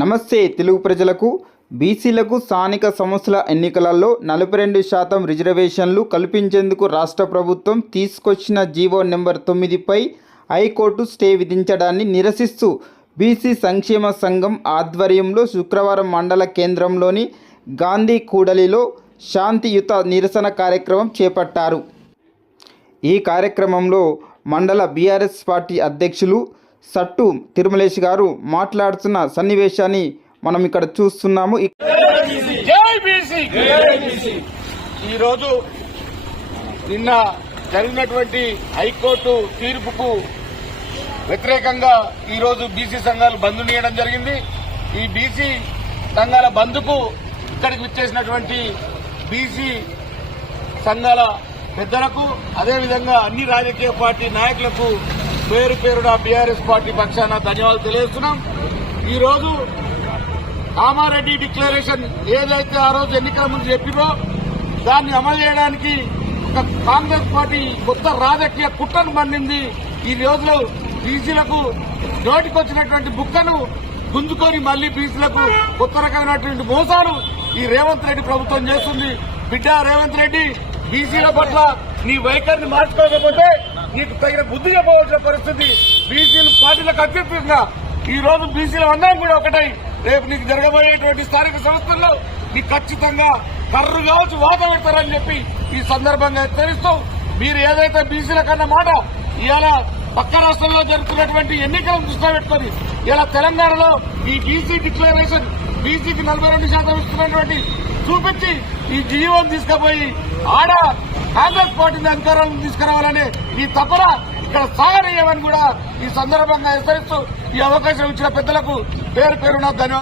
నమస్తే తెలుగు ప్రజలకు. బీసీలకు స్థానిక సంస్థల ఎన్నికలలో 42% రిజర్వేషన్లు కల్పించేందుకు రాష్ట్ర ప్రభుత్వం తీసుకొచ్చిన జీవో నెంబర్ 9పై హైకోర్టు స్టే విధించడాన్ని నిరసిస్తూ బీసీ సంక్షేమ సంఘం ఆధ్వర్యంలో శుక్రవారం మండల కేంద్రంలోని గాంధీ కూడలిలో శాంతియుత నిరసన కార్యక్రమం చేపట్టారు. ఈ కార్యక్రమంలో మండల బీఆర్ఎస్ పార్టీ అధ్యక్షులు సట్టు తిరుమలేష్ గారు మాట్లాడుతున్న సన్నివేశాన్ని మనం ఇక్కడ చూస్తున్నాము. ఈరోజు నిన్న జరిగినటువంటి హైకోర్టు తీర్పుకు వ్యతిరేకంగా ఈరోజు బీసీ సంఘాలు బంద్ చేయడం జరిగింది. ఈ బీసీ సంఘాల బంద్కు ఇక్కడికి విచ్చేసినటువంటి బీసీ సంఘాల పెద్దలకు, అదేవిధంగా అన్ని రాజకీయ పార్టీ నాయకులకు పేరు పేరున బీఆర్ఎస్ పార్టీ పక్షాన ధన్యవాదాలు తెలియజేస్తున్నాం. ఈ రోజు కామారెడ్డి డిక్లరేషన్ ఏదైతే ఆ రోజు ఎన్నికల ముందు చెప్పిందో దాన్ని అమలు చేయడానికి ఒక కాంగ్రెస్ పార్టీ కొత్త రాజకీయ కుట్రను పండింది. ఈ రోజులో బీసీలకు నోటికొచ్చినటువంటి బుక్కను గుంజుకొని మళ్లీ బీసీలకు కొత్త రకమైనటువంటి మోసాలు ఈ రేవంత్ రెడ్డి ప్రభుత్వం చేస్తుంది. బిడ్డ రేవంత్ రెడ్డి, బీసీల పట్ల నీ వైఖరిని మార్చుకోకపోతే నీకు తగిన బుద్ధి చెప్పవలసిన పరిస్థితి. బీసీలు పార్టీలకు అత్యధికంగా ఈ రోజు బీసీలు అందరం కూడా ఒకటై రేపు నీకు జరగబోయేటువంటి స్థానిక సంస్థల్లో నీకు ఖచ్చితంగా కర్రు కావచ్చు, వాత పెడతారని చెప్పి ఈ సందర్భంగా హెచ్చరిస్తూ, మీరు ఏదైతే బీసీల కన్నా మాట ఇవాళ పక్క రాష్ట్రంలో జరుగుతున్నటువంటి ఎన్నికలను దృష్టిలో పెట్టుకుని ఇలా తెలంగాణలో ఈ బీసీ డిక్లరేషన్ బీసీకి 42% ఇస్తున్నటువంటి చూపించి ఈ జీవోని తీసుకుపోయి ఆడ కాంగ్రెస్ పార్టీని అధికారాలను తీసుకురావాలని ఈ తపన ఇక్కడ సాగనీయమని కూడా ఈ సందర్భంగా హెచ్చరిస్తూ ఈ అవకాశం ఇచ్చిన పెద్దలకు పేరు పేరున ధన్యవాదాలు.